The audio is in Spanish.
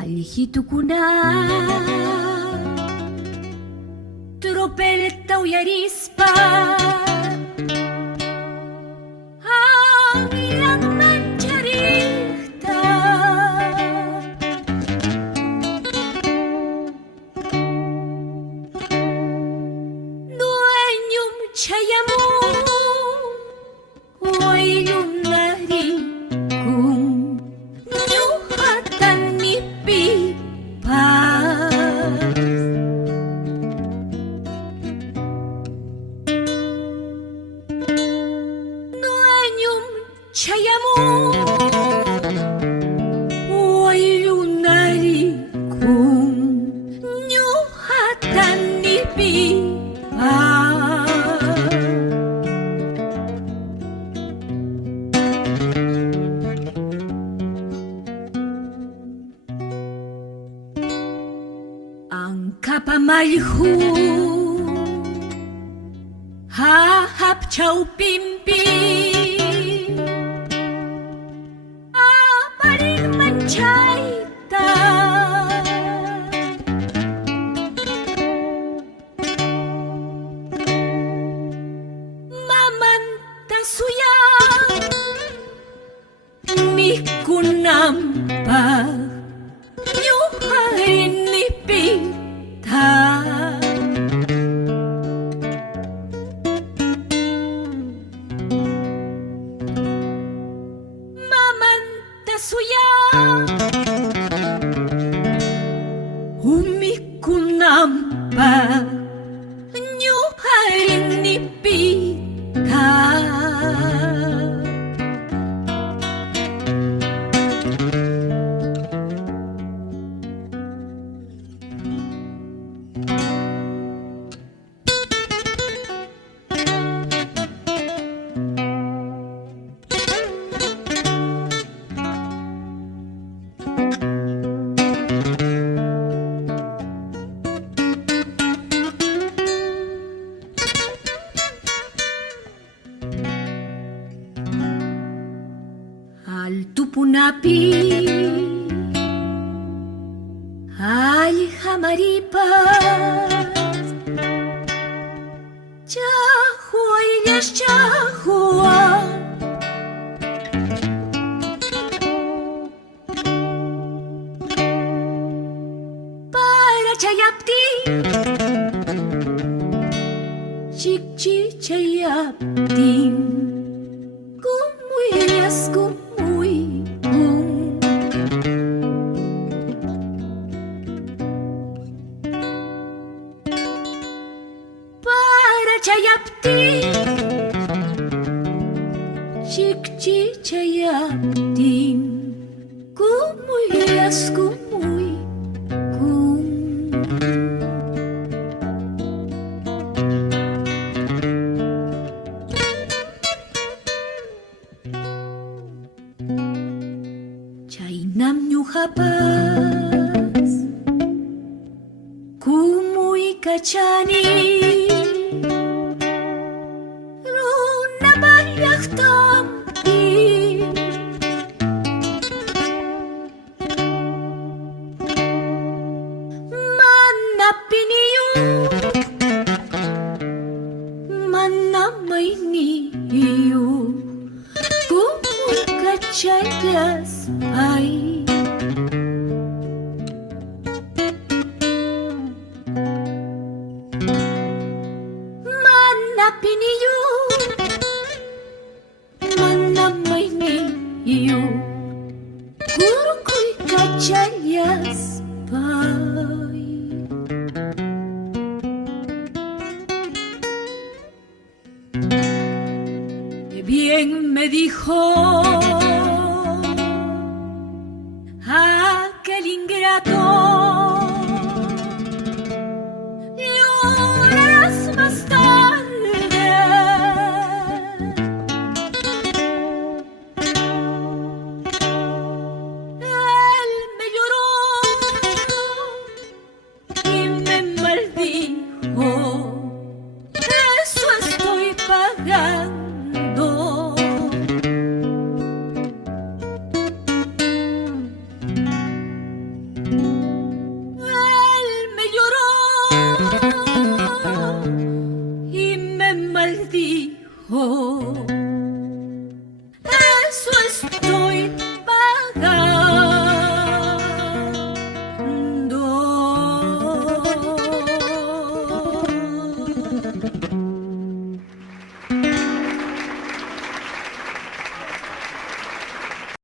Alhito kuna tropelta u jarispa Amilang mancharita Dueñum chayamu Wailum nari kum Nyuhatan nipi Chayamu wailunari kum nyuhatan nipi ang kapamalhu hahap chau pimpi Chaita Mamanta suya Mikunampa Nyuharin nipita Mamanta suya Humikunampa Nyuharin nipita Tupunapi Ay hamaripas Chahua ilyas chahua Para chayapti Chikchi chayapti Kumuyas Chayapti Chikchi chayapti Kumuyas kumuy kum Chaynam ñuqapas Kumuy kachani Chayas ay Manapiniyo Manamay niyo Puro ko'y kachayas pay Que bien me dijo aquel ingrato llorarás más tarde mí